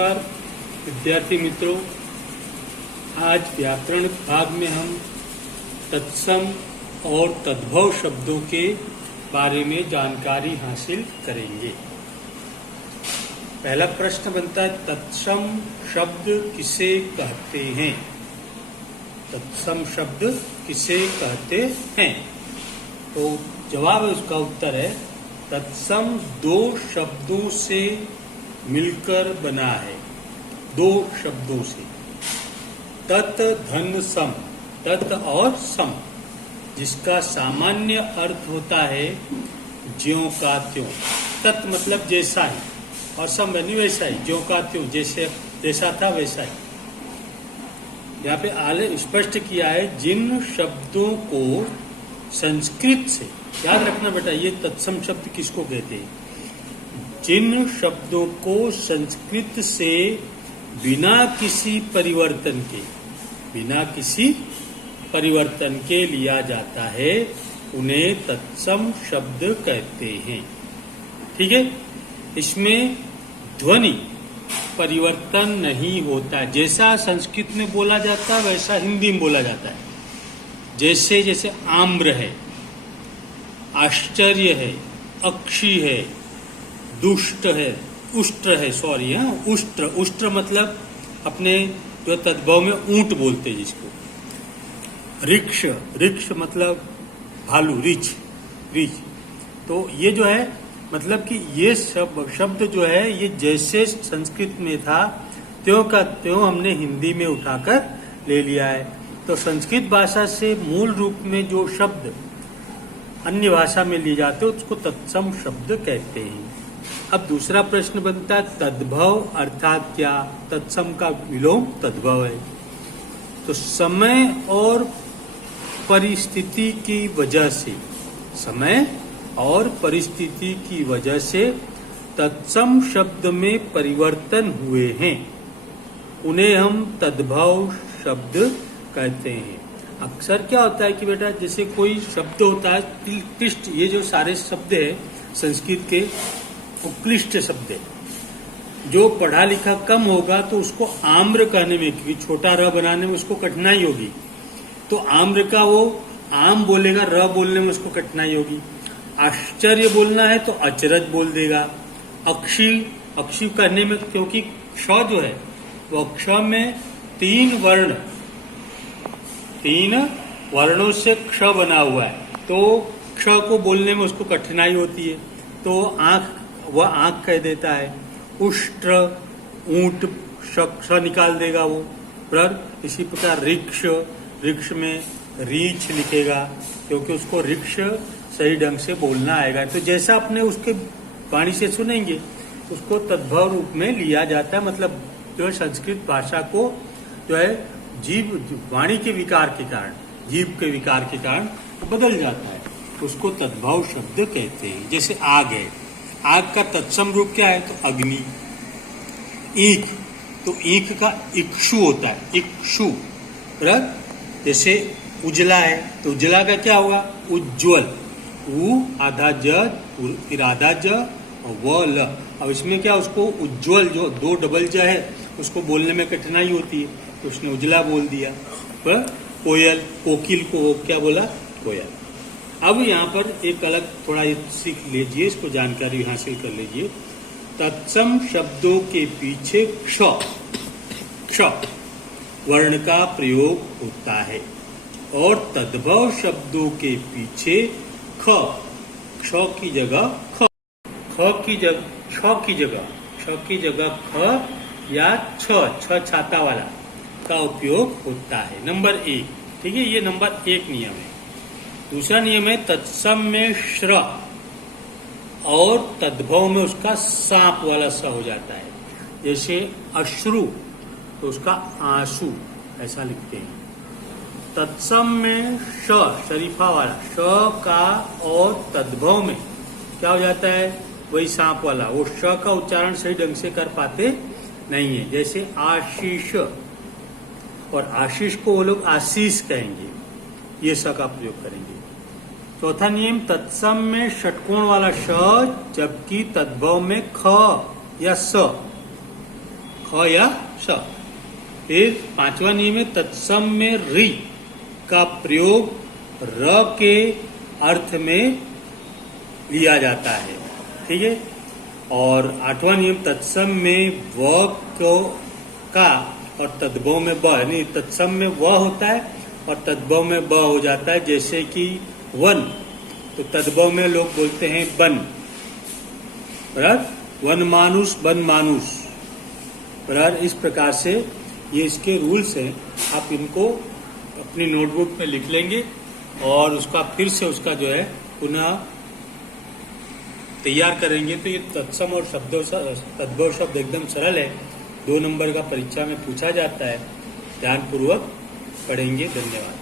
नमस्कार विद्यार्थी मित्रों, आज व्याकरण भाग में हम तत्सम और तद्भव शब्दों के बारे में जानकारी हासिल करेंगे। पहला प्रश्न बनता है, तत्सम शब्द किसे कहते हैं? तत्सम शब्द किसे कहते हैं? तो जवाब है, उसका उत्तर है तत्सम दो शब्दों से मिलकर बना है। दो शब्दों से, तत् धन सम, तत् और सम, जिसका सामान्य अर्थ होता है ज्यों का त्यों। तत् मतलब जैसा ही, और सम यानी वैसा ही, ज्यों का त्यों, जैसा था वैसा ही। यहाँ पे आले स्पष्ट किया है, जिन शब्दों को संस्कृत से, याद रखना बेटा, ये तत्सम शब्द किसको कहते हैं? जिन शब्दों को संस्कृत से बिना किसी परिवर्तन के लिया जाता है, उन्हें तत्सम शब्द कहते हैं। ठीक है, इसमें ध्वनि परिवर्तन नहीं होता। जैसा संस्कृत में बोला जाता है वैसा हिंदी में बोला जाता है। जैसे जैसे आम्र है, आश्चर्य है, अक्षी है, दुष्ट है, उष्ट्र है, सॉरी, उष्ट्र मतलब अपने जो तद्भव में ऊंट बोलते हैं जिसको। ऋक्ष मतलब भालू, रीछ। तो ये जो है, मतलब कि ये शब्द जो है, ये जैसे संस्कृत में था त्यों का त्यों हमने हिंदी में उठाकर ले लिया है। तो संस्कृत भाषा से मूल रूप में जो शब्द अन्य भाषा में लिए जाते हैं उसको तत्सम शब्द कहते हैं। अब दूसरा प्रश्न बनता है, तद्भव अर्थात क्या? तत्सम का विलोम तद्भव है। तो समय और परिस्थिति की वजह से तत्सम शब्द में परिवर्तन हुए हैं, उन्हें हम तद्भव शब्द कहते हैं। अक्सर क्या होता है कि बेटा, जैसे कोई शब्द होता है क्लिष्ट, ये जो सारे शब्द है संस्कृत के वो क्लिष्ट शब्द है। जो पढ़ा लिखा कम होगा तो उसको आम्र कहने में, क्योंकि छोटा र बनाने में उसको कठिनाई होगी, तो आम्र का वो आम बोलेगा, र बोलने में उसको कठिनाई होगी। आश्चर्य बोलना है तो अचरज बोल देगा। अक्षी कहने में, क्योंकि क्ष जो है वो क्ष में तीन वर्णों से क्ष बना हुआ है, तो क्ष को बोलने में उसको कठिनाई होती है, तो वह आंख कह देता है। उष्ट्र ऊंट, श निकाल देगा वो। पर इसी प्रकार ऋक्ष में रीछ लिखेगा, क्योंकि उसको ऋक्ष सही ढंग से बोलना आएगा। तो जैसा अपने उसके वाणी से सुनेंगे उसको तद्भव रूप में लिया जाता है। मतलब जो है संस्कृत भाषा को जो है वाणी के विकार के कारण, जीव के विकार के कारण बदल जाता है, उसको तद्भव शब्द कहते हैं। जैसे आग है, आग का तत्सम रूप क्या है? तो अग्नि। ईख, तो ईख का इक्षु होता है, इक्षु। जैसे उजला है, तो उजला का क्या होगा? उज्ज्वल। उ आधा ज, फिर आधा ज और व ल। अब इसमें क्या, उसको उज्ज्वल, जो दो डबल ज है, उसको बोलने में कठिनाई होती है, तो उसने उजला बोल दिया। पर कोयल, कोकिल को क्या बोला? कोयल। अब यहाँ पर एक अलग थोड़ा सीख लीजिए, इसको जानकारी हासिल कर लीजिए। तत्सम शब्दों के पीछे क्ष वर्ण का प्रयोग होता है, और तद्भव शब्दों के पीछे क्ष की जगह ख या छ छाता वाला का उपयोग होता है। नंबर 1, ठीक है, ये नंबर 1 नियम है। दूसरा नियम है, तत्सम में श्र और तद्भव में उसका सांप वाला स हो जाता है। जैसे अश्रु, तो उसका आंसू, ऐसा लिखते हैं। तत्सम में श, शरीफा वाला श का, और तद्भव में क्या हो जाता है? वही सांप वाला। वो श का उच्चारण सही ढंग से कर पाते नहीं है। जैसे आशीष, और आशीष को वो लोग आशीष कहेंगे, ये स का प्रयोग करेंगे। चौथा नियम, तत्सम में षटकोण वाला श, जबकि तद्भव में ख या स, ख या श। फिर पांचवा नियम है तत्सम में रि का प्रयोग र के अर्थ में लिया जाता है, ठीक है। और आठवां नियम तत्सम में व को का और तद्भव में ब, यानी तत्सम में व होता है और तद्भव में ब हो जाता है। जैसे कि वन, तो तद्भव में लोग बोलते हैं बन, बराबर। वन मानुष बन मानुष, बराबर। इस प्रकार से ये इसके रूल्स हैं। आप इनको अपनी नोटबुक में लिख लेंगे और उसका फिर से उसका जो है पुनः तैयार करेंगे। तो ये तत्सम और तद्भव शब्द एकदम सरल है, 2 नंबर का परीक्षा में पूछा जाता है। ध्यानपूर्वक पढ़ेंगे। धन्यवाद।